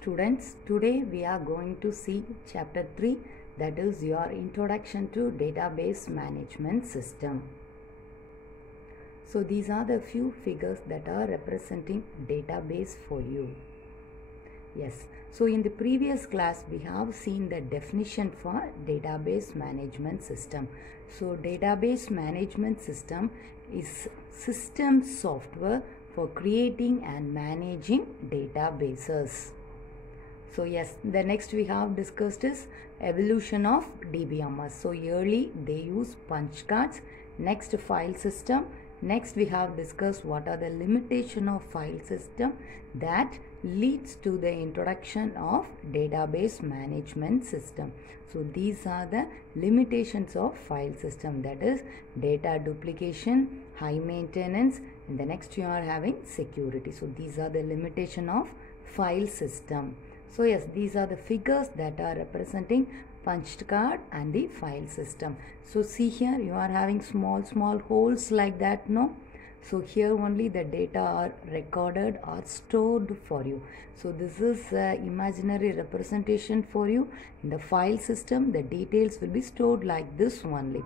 Students, today we are going to see chapter 3, that is your introduction to database management system. So these are the few figures that are representing database for you. Yes, so in the previous class we have seen the definition for database management system. So database management system is system software for creating and managing databases. So yes, the next we have discussed is evolution of DBMS. So early they use punch cards. Next, file system. Next we have discussed what are the limitation of file system that leads to the introduction of database management system. So these are the limitations of file system, that is data duplication, high maintenance, and the next you are having security. So these are the limitation of file system. So yes, these are the figures that are representing punched card and the file system. So see here, you are having small holes like that, no? So here only the data are recorded or stored for you. So this is imaginary representation for you. In the file system, the details will be stored like this only.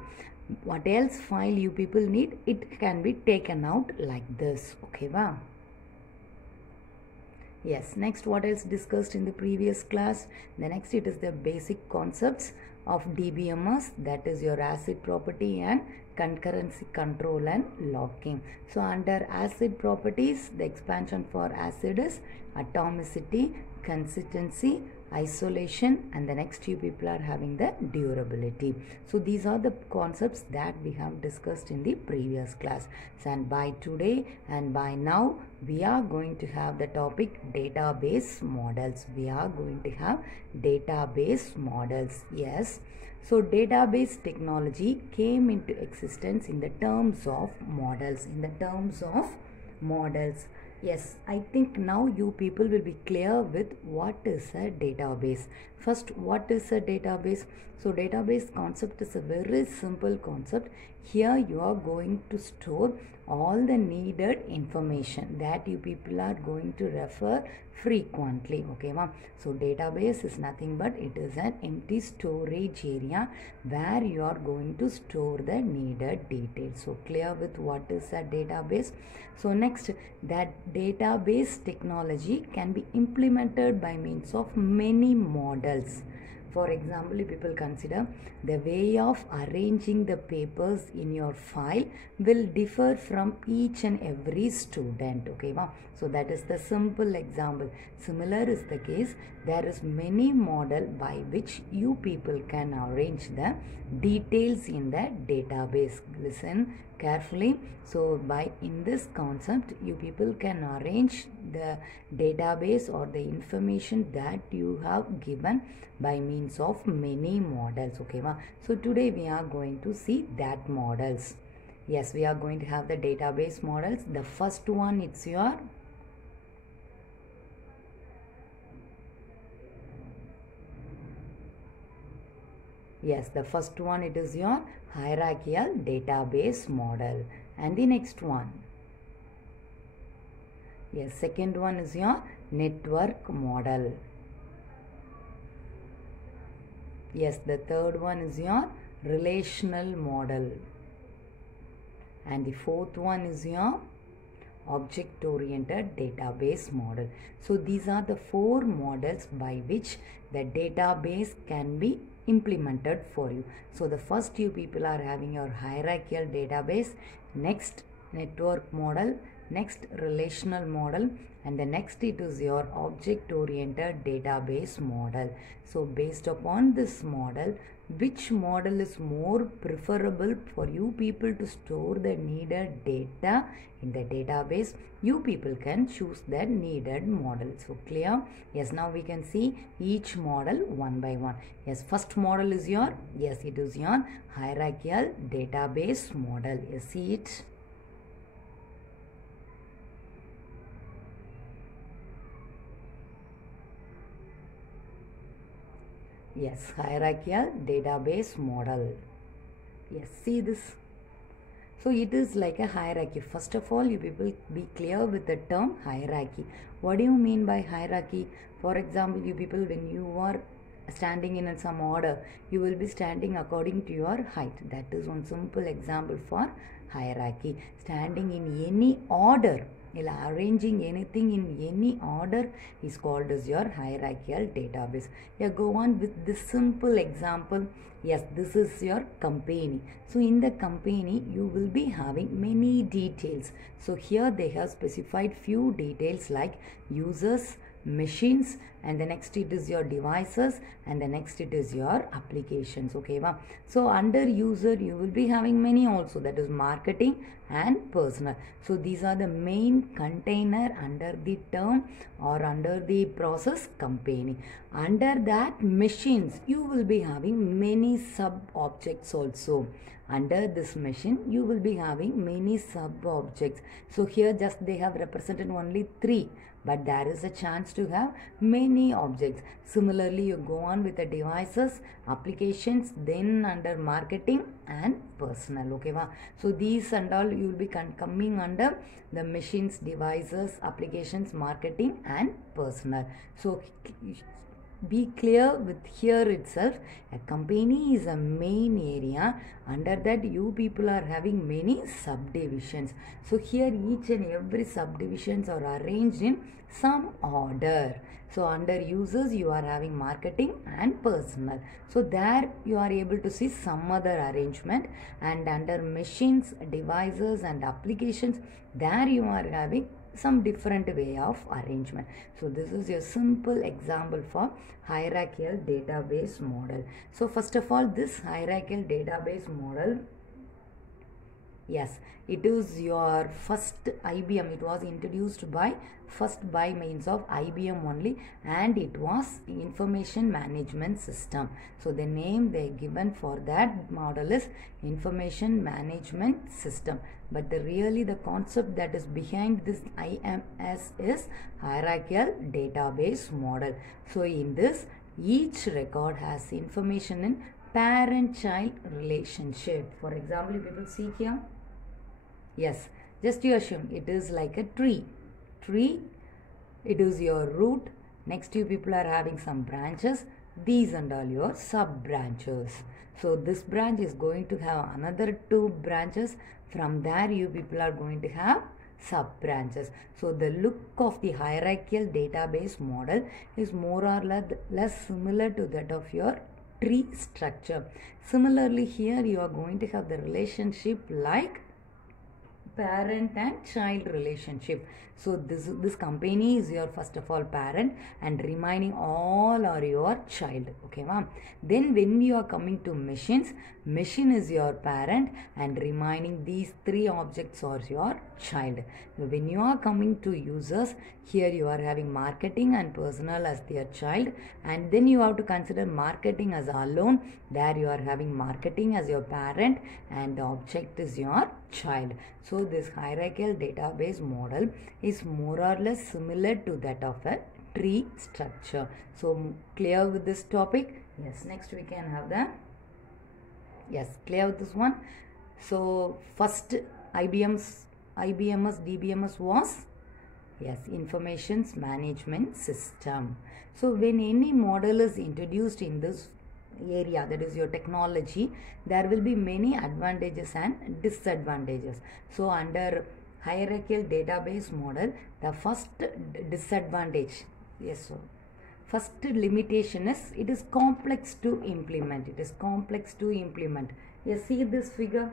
What else file you people need, it can be taken out like this. Okay, wow. Yes, next what else discussed in the previous class? The next it is the basic concepts of DBMS, that is your ACID property and concurrency control and locking. So under ACID properties, the expansion for ACID is atomicity, consistency, isolation, and the next two people are having the durability. So these are the concepts that we have discussed in the previous class. And by today and by now we are going to have the topic database models. We are going to have database models. Yes. So database technology came into existence in the terms of models. Yes, I think now you people will be clear with what is a database. First, what is a database? So database concept is a very simple concept. Here you are going to store all the needed information that you people are going to refer frequently. Okay, ma'am. So database is nothing but it is an empty storage area where you are going to store the needed details. So clear with what is a database? So next, that database technology can be implemented by means of many models. For example, if people consider the way of arranging the papers in your file will differ from each and every student. Okay, wow. So that is the simple example. Similar is the case. There is many model by which you people can arrange the details in the database. Listen carefully. So in this concept, you people can arrange the database or the information that you have given by means of many models. Okay, ma? So today we are going to see that models. Yes, we are going to have the database models. The first one, it's your the first one, it is your hierarchical database model. And the next one, yes, second one is your network model. Yes, the third one is your relational model. And the fourth one is your object-oriented database model. So these are the four models by which the database can be implemented for you. So the first you people are having your hierarchical database, next network model, next relational model, and the next it is your object-oriented database model. So based upon this model, which model is more preferable for you people to store the needed data in the database, you people can choose the needed model. So clear? Yes, now we can see each model one by one. Yes, first model is your, yes, it is your hierarchical database model. You see it? Yes, hierarchical database model. Yes, see this. So it is like a hierarchy. First of all, you people be clear with the term hierarchy. What do you mean by hierarchy? For example, you people, when you are standing in some order, you will be standing according to your height. That is one simple example for hierarchy. Standing in any order, arranging anything in any order is called as your hierarchical database. Yeah, go on with this simple example. Yes, this is your company. So in the company, you will be having many details. So here they have specified few details like users, machines, and the next it is your devices, and the next it is your applications. Okay, wow. So under user you will be having many also, that is marketing and personal. So these are the main container under the term or under the process company. Under that machines you will be having many sub objects also. Under this machine you will be having many sub objects. So here just they have represented only 3, but there is a chance to have many objects. Similarly, you go on with the devices, applications, then under marketing and personal. Okay, wow. So these and all you will be coming under the machines, devices, applications, marketing and personal. So be clear with here itself, a company is a main area. Under that you people are having many subdivisions. So here each and every subdivisions are arranged in some order. So under users you are having marketing and personal. So there you are able to see some other arrangement, and under machines, devices and applications, there you are having some different way of arrangement. So this is your simple example for hierarchical database model. So first of all, this hierarchical database model, yes, it is your first IBM. It was introduced by means of IBM only, and it was information management system. So the name they given for that model is information management system. But the concept that is behind this IMS is hierarchical database model. So in this, each record has information in parent-child relationship. For example, if you will see here, yes, just you assume it is like a tree. It is your root. Next you people are having some branches. These and all your sub branches. So this branch is going to have another 2 branches. From there you people are going to have sub branches. So the look of the hierarchical database model is more or less similar to that of your tree structure. Similarly, here you are going to have the relationship like parent and child relationship. So this company is your first of all parent, and remaining all are your child. Okay, ma'am. Then when you are coming to machines, machine is your parent and remaining these 3 objects are your child. When you are coming to users, here you are having marketing and personal as their child, and then you have to consider marketing as alone. There you are having marketing as your parent and the object is your child. So this hierarchical database model is more or less similar to that of a tree structure. So clear with this topic? Yes, next we can have the, yes, clear with this one. So first IBM's DBMS was, yes, information management system. So when any model is introduced in this area, that is your technology, there will be many advantages and disadvantages. So under hierarchical database model, the first disadvantage, yes, so first limitation is it is complex to implement. You see this figure?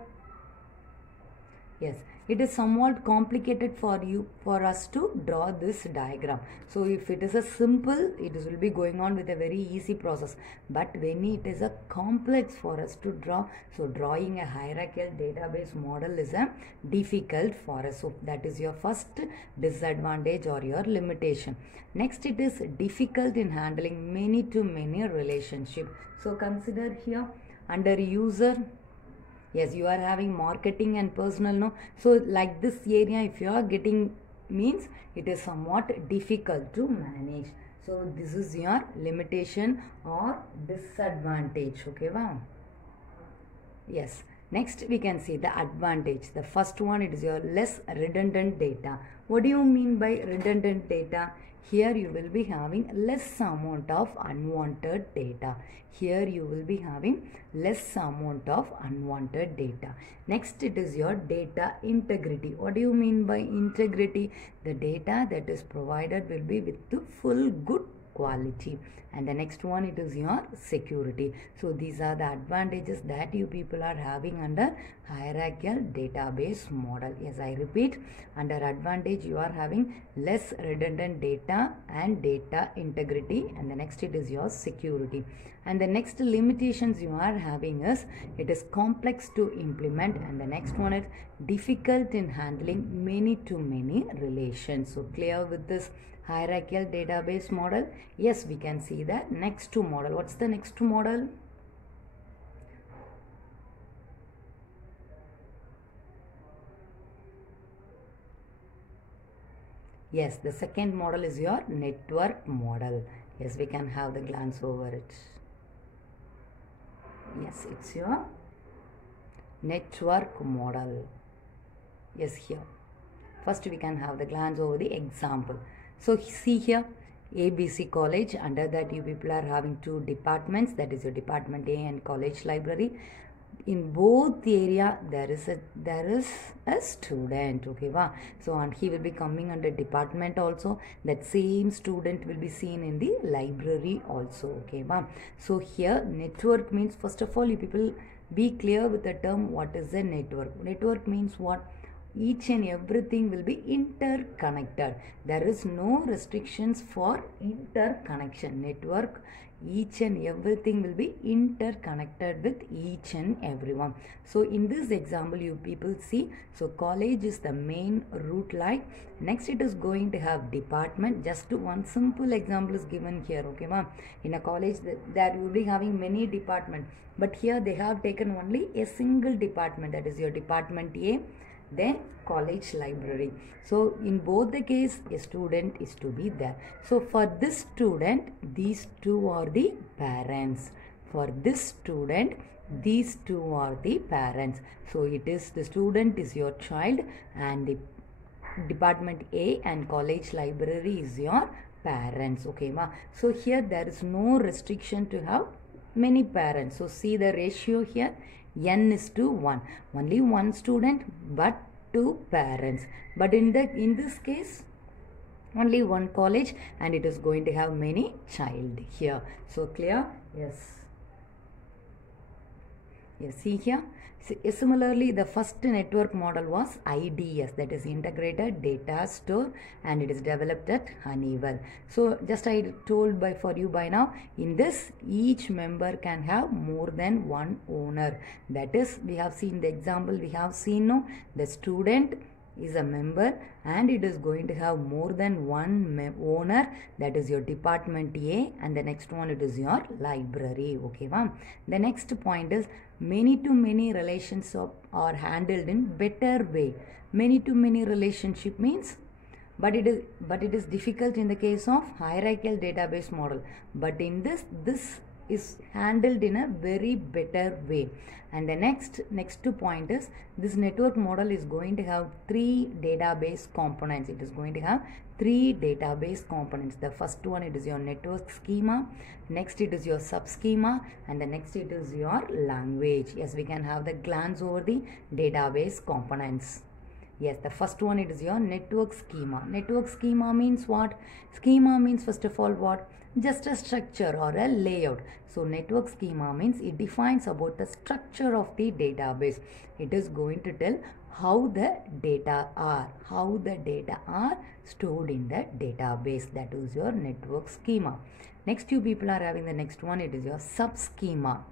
Yes, it is somewhat complicated for us to draw this diagram. So if it is a simple, it will be going on with a very easy process. But when it is a complex for us to draw, so drawing a hierarchical database model is a difficult for us. So that is your first disadvantage or your limitation. Next, it is difficult in handling many to many relationship. So consider here under user, yes, you are having marketing and personal, no? So like this area, if you are getting, means it is somewhat difficult to manage. So this is your limitation or disadvantage. Okay, wow. Yes. Next we can see the advantage. The first one, it is your less redundant data. What do you mean by redundant data? Here you will be having less amount of unwanted data. Here you will be having less amount of unwanted data. Next, it is your data integrity. What do you mean by integrity? The data that is provided will be with the full good quality. And the next one, it is your security. So these are the advantages that you people are having under hierarchical database model. Yes, I repeat, under advantage you are having less redundant data and data integrity, and the next it is your security. And the next limitations you are having is it is complex to implement, and the next one is difficult in handling many to many relations. So clear with this hierarchical database model? Yes, we can see that. Next to model. What's the next model? Yes, the second model is your network model. Yes, we can have the glance over it. Yes, it's your network model. Yes, here. First we can have the glance over the example. So see here, ABC College. Under that you people are having two departments, that is your department A and college library. In both the area there is a student, okay va? So and he will be coming under department also. That same student will be seen in the library also, okay va? So here network means, first of all you people be clear with the term what is a network. Network means what? Each and everything will be interconnected. There is no restrictions for interconnection. Network, each and everything will be interconnected with each and everyone. So in this example you people see, so college is the main route line. Next it is going to have department. Just one simple example is given here, okay ma'am? In a college there you will be having many departments, but here they have taken only a single department, that is your department A, then college library. So in both the case a student is to be there. So for this student these two are the parents. For this student these two are the parents. So it is, the student is your child and the department A and college library is your parents, okay ma? So here there is no restriction to have many parents. So see the ratio here, n is to 1. Only one student but two parents. But in this case only one college and it is going to have many child here. So clear? Yes. Yes, see here. Similarly, the first network model was IDS, that is Integrated Data Store, and it is developed at Honeywell. So just I told for you by now, in this each member can have more than one owner. That is, we have seen the example, we have seen no, the student is a member and it is going to have more than one owner, that is your department A, and the next one it is your library, okay ma'am? The next point is many to many relations are handled in better way. Many to many relationship means, but it is difficult in the case of hierarchical database model, but in this is handled in a very better way. And the next point is, this network model is going to have 3 database components. It is going to have 3 database components. The first one, it is your network schema, next it is your subschema, and the next it is your language. Yes, we can have the glance over the database components. Yes, the first one, it is your network schema. Network schema means what? Schema means first of all what? Just a structure or a layout. So network schema means it defines about the structure of the database. It is going to tell how the data are stored in the database. That is your network schema. Next, you people are having the next one, it is your subschema.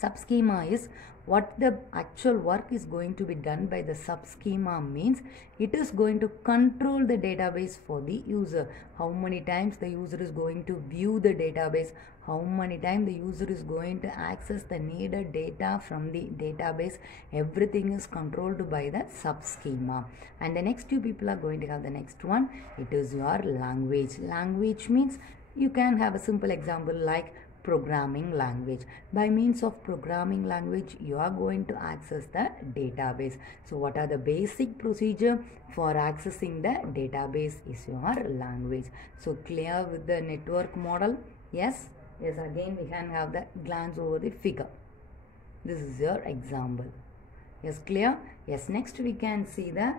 Subschema is what the actual work is going to be done by the subschema means it is going to control the database for the user. How many times the user is going to view the database, how many times the user is going to access the needed data from the database, everything is controlled by the subschema. And the next two people are going to have the next one, it is your language. Language means you can have a simple example like programming language. By means of programming language, you are going to access the database. So what are the basic procedure for accessing the database is your language. So clear with the network model? Yes. Yes, again we can have the glance over the figure. This is your example. Yes, clear? Yes, next we can see the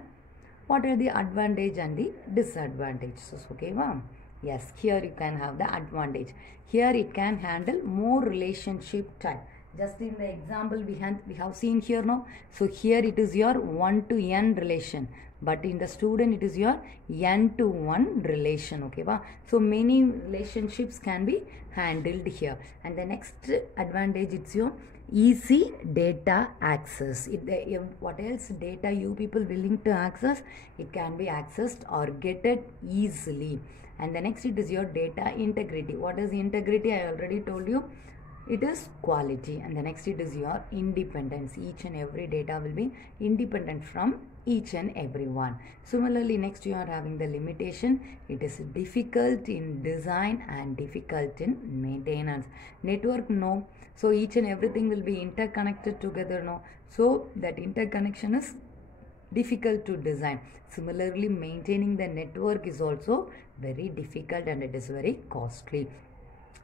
what are the advantage and the disadvantages. Okay, wow. Yes, here you can have the advantage. Here it can handle more relationship type. Just in the example we have seen here now. So here it is your 1 to n relation. But in the student it is your n to 1 relation. Okay, wow. So many relationships can be handled here. And the next advantage, it's your easy data access. What else data you people willing to access, it can be accessed or get it easily. And the next, it is your data integrity. What is integrity? I already told you. It is quality. And the next, it is your independence. Each and every data will be independent from each and every one. Similarly, next you are having the limitation. It is difficult in design and difficult in maintenance. Network, no. So each and everything will be interconnected together, no. So that interconnection is difficult to design. Similarly, maintaining the network is also very difficult and it is very costly.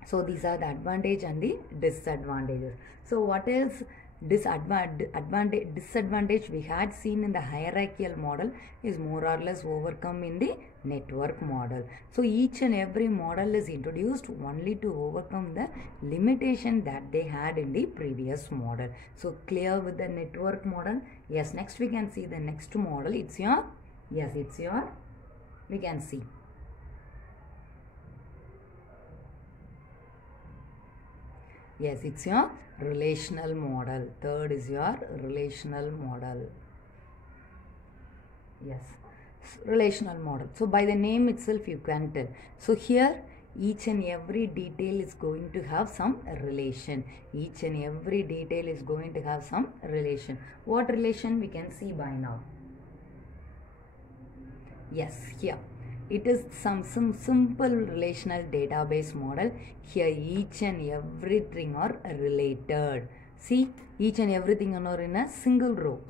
So these are the advantage and the disadvantages. So what else disadvantage we had seen in the hierarchical model is more or less overcome in the network model. So each and every model is introduced only to overcome the limitation that they had in the previous model. So clear with the network model? Yes, next we can see the next model. It's your, yes, it's your, we can see. Yes, it's your relational model. Third is your relational model. Yes, relational model. So by the name itself you can tell. So here each and every detail is going to have some relation. Each and every detail is going to have some relation. What relation we can see by now? Yes, here. It is some simple relational database model. Here each and everything are related. See, each and everything are in a single row,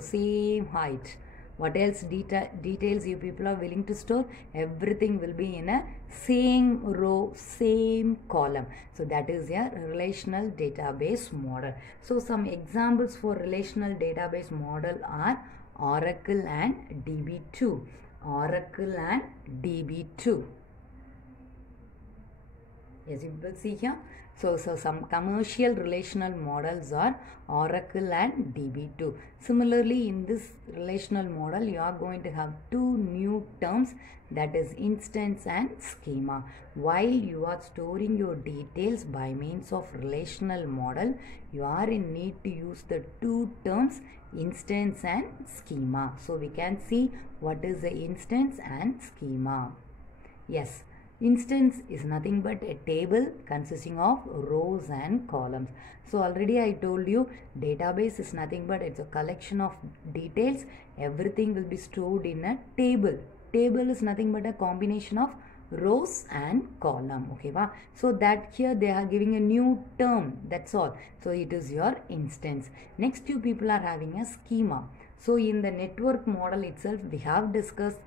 same height. What else details you people are willing to store? Everything will be in a same row, same column. So that is a relational database model. So some examples for relational database model are Oracle and DB2. Oracle and DB2. Yes, you will see here. So some commercial relational models are Oracle and DB2. Similarly, in this relational model, you are going to have two new terms, that is instance and schema. While you are storing your details by means of relational model, you are in need to use the two terms instance and schema. So we can see what is the instance and schema. Yes, instance is nothing but a table consisting of rows and columns. So already I told you database is nothing but it's a collection of details. Everything will be stored in a table. Table is nothing but a combination of rows and column. Okay, wow. So that here they are giving a new term, that's all. So it is your instance. Next, you people are having a schema. So in the network model itself, we have discussed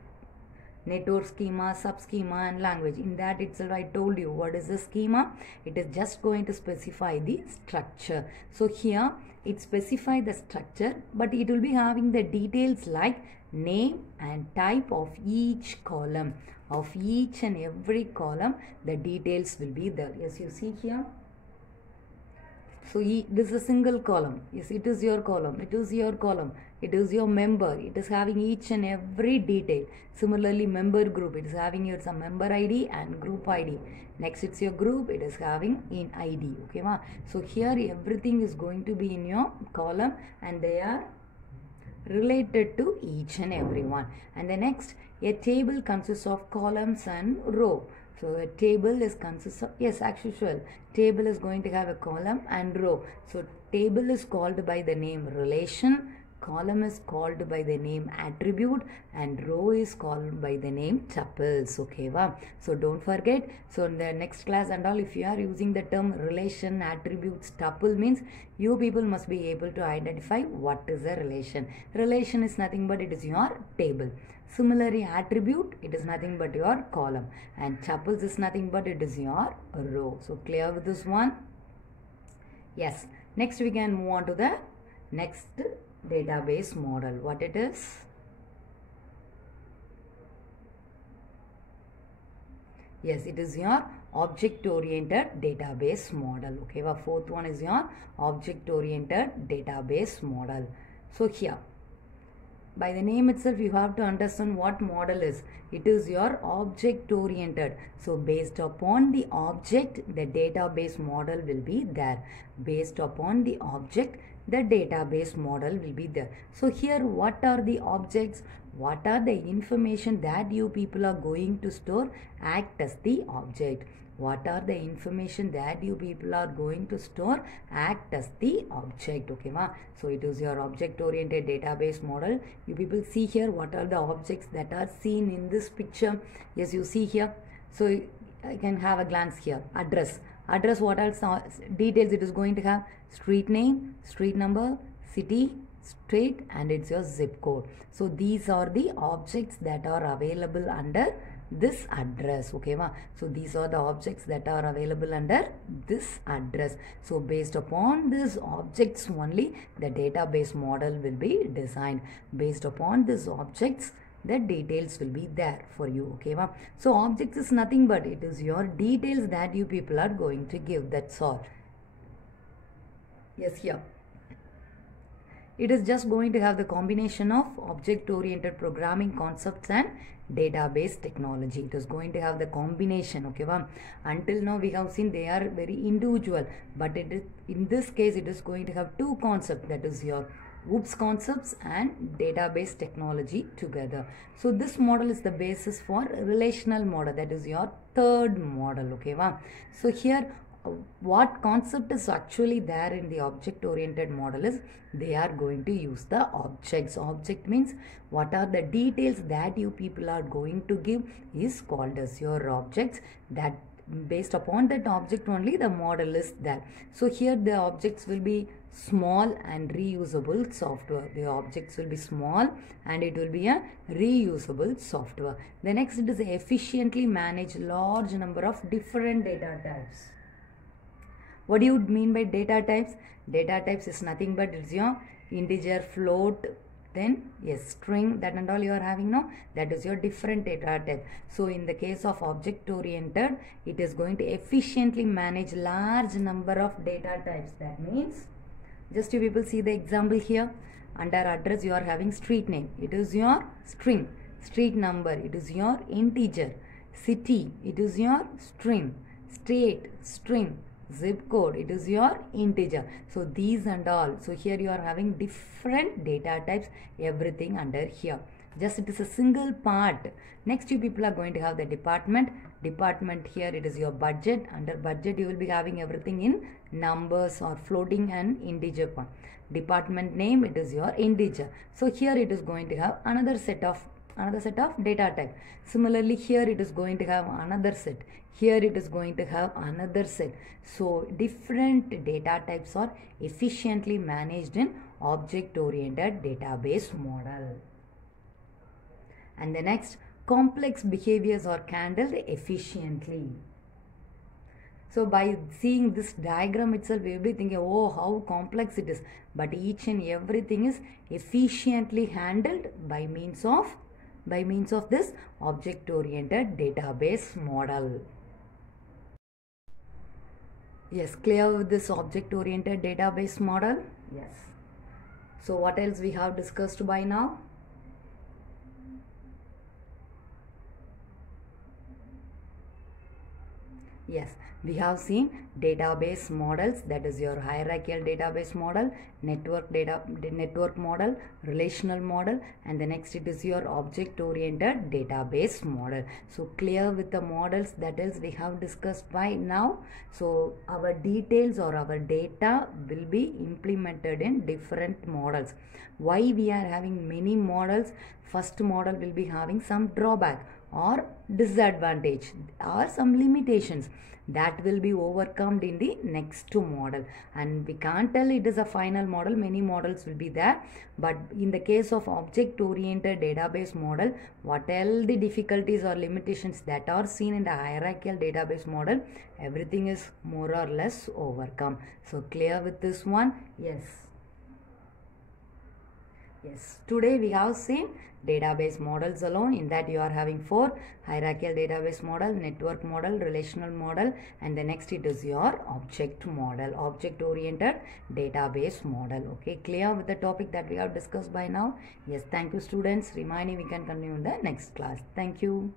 network schema, subschema and language. In that itself I told you what is the schema. It is just going to specify the structure. So here it specifies the structure, but it will be having the details like name and type of each column. Of each and every column, the details will be there. Yes, you see here. So this is a single column. Yes, it is your column. It is your column. It is your member. It is having each and every detail. Similarly, member group. It is having your some member ID and group ID. Next, it's your group. It is having in ID. Okay, ma. So here everything is going to be in your column, and they are related to each and every one. And the next, a table consists of columns and row. So a table is consists of, yes, as usual, table is going to have a column and row. So table is called by the name relation, column is called by the name attribute and row is called by the name tuples. Okay, wow. So don't forget. So in the next class and all, if you are using the term relation, attributes, tuple means you people must be able to identify what is a relation. Relation is nothing but it is your table. Similarly, attribute, it is nothing but your column, and tuples is nothing but it is your row. So clear with this one? Yes. Next we can move on to the next database model. What it is? Yes, it is your object-oriented database model. Okay, the fourth one is your object-oriented database model. So here, by the name itself, you have to understand what model is. It is your object oriented. So based upon the object, the database model will be there. Based upon the object, the database model will be there. So here, what are the objects? What are the information that you people are going to store? Act as the object. What are the information that you people are going to store? Act as the object. Okay, ma? So it is your object oriented database model. You people see here what are the objects that are seen in this picture. Yes, you see here. So I can have a glance here. Address. Address, what else details it is going to have? Street name, street number, city, state, and it's your zip code. So these are the objects that are available under this address. Okay, ma? So these are the objects that are available under this address. So based upon these objects only, the database model will be designed. Based upon these objects, the details will be there for you. Okay, ma? So objects is nothing but it is your details that you people are going to give. That's all. Yes, here. It is just going to have the combination of object-oriented programming concepts and database technology. It is going to have the combination. Okay, wow. Until now we have seen they are very individual, but it is, in this case it is going to have two concepts, that is your OOPS concepts and database technology together. So this model is the basis for relational model, that is your third model. Okay, wow. So here what concept is actually there in the object oriented model is they are going to use the objects. Object means what are the details that you people are going to give is called as your objects. That based upon that object only the model is there. So here the objects will be small and reusable software. The objects will be small and it will be a reusable software. The next it is efficiently manage large number of different data types. What do you mean by data types? Data types is nothing but it's your integer, float, then yes, string, that and all you are having now. That is your different data type. So in the case of object oriented, it is going to efficiently manage large number of data types. That means, just you people see the example here. Under address you are having street name. It is your string. Street number, it is your integer. City, it is your string. State, string. Zip code, it is your integer. So these and all. So here you are having different data types, everything under here. Just it is a single part. Next you people are going to have the department. Department here it is your budget. Under budget you will be having everything in numbers or floating and integer part. Department name, it is your integer. So here it is going to have another set of data type. Similarly here it is going to have another set. Here it is going to have another set. So different data types are efficiently managed in object oriented database model. And the next, complex behaviors are handled efficiently. So by seeing this diagram itself, we will be thinking, oh, how complex it is. But each and everything is efficiently handled by means of this object oriented database model. Yes, clear with this object oriented database model? Yes. So what else we have discussed by now? Yes, we have seen database models, that is your hierarchical database model, network model, relational model, and the next it is your object oriented database model. So clear with the models, that is we have discussed by now. So our details or our data will be implemented in different models. Why we are having many models? First model will be having some drawback or disadvantage or some limitations that will be overcome in the next model, and we can't tell it is a final model. Many models will be there, but in the case of object oriented database model, what all the difficulties or limitations that are seen in the hierarchical database model, everything is more or less overcome. So clear with this one? Yes, today we have seen database models alone. In that you are having 4: hierarchical database model, network model, relational model, and the next it is your object model, object oriented database model. Okay, clear with the topic that we have discussed by now? Yes, thank you students. Remaining we can continue in the next class. Thank you.